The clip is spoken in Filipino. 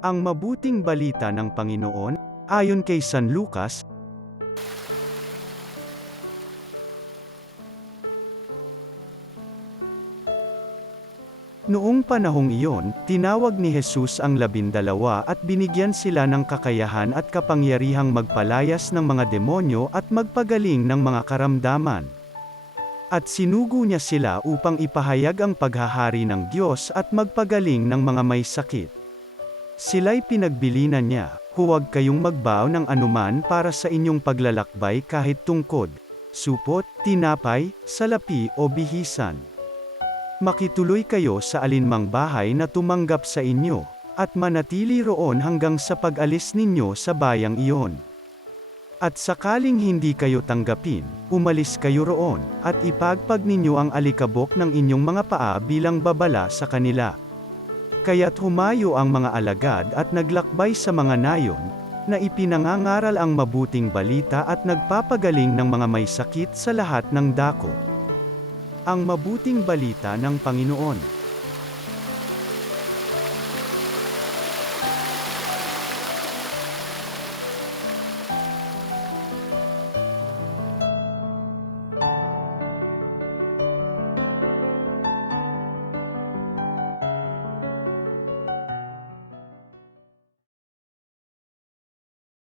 Ang mabuting balita ng Panginoon, ayon kay San Lucas. Noong panahong iyon, tinawag ni Jesus ang 12 at binigyan sila ng kakayahan at kapangyarihang magpalayas ng mga demonyo at magpagaling ng mga karamdaman. At sinugo niya sila upang ipahayag ang paghahari ng Diyos at magpagaling ng mga may sakit. Sila'y pinagbilinan niya, huwag kayong magbaon ng anuman para sa inyong paglalakbay kahit tungkod, supot, tinapay, salapi o bihisan. Makituloy kayo sa alinmang bahay na tumanggap sa inyo, at manatili roon hanggang sa pag-alis ninyo sa bayang iyon. At sakaling hindi kayo tanggapin, umalis kayo roon, at ipagpag ninyo ang alikabok ng inyong mga paa bilang babala sa kanila. Kaya't humayo ang mga alagad at naglakbay sa mga nayon, na ipinangangaral ang mabuting balita at nagpapagaling ng mga may sakit sa lahat ng dako. Ang mabuting balita ng Panginoon.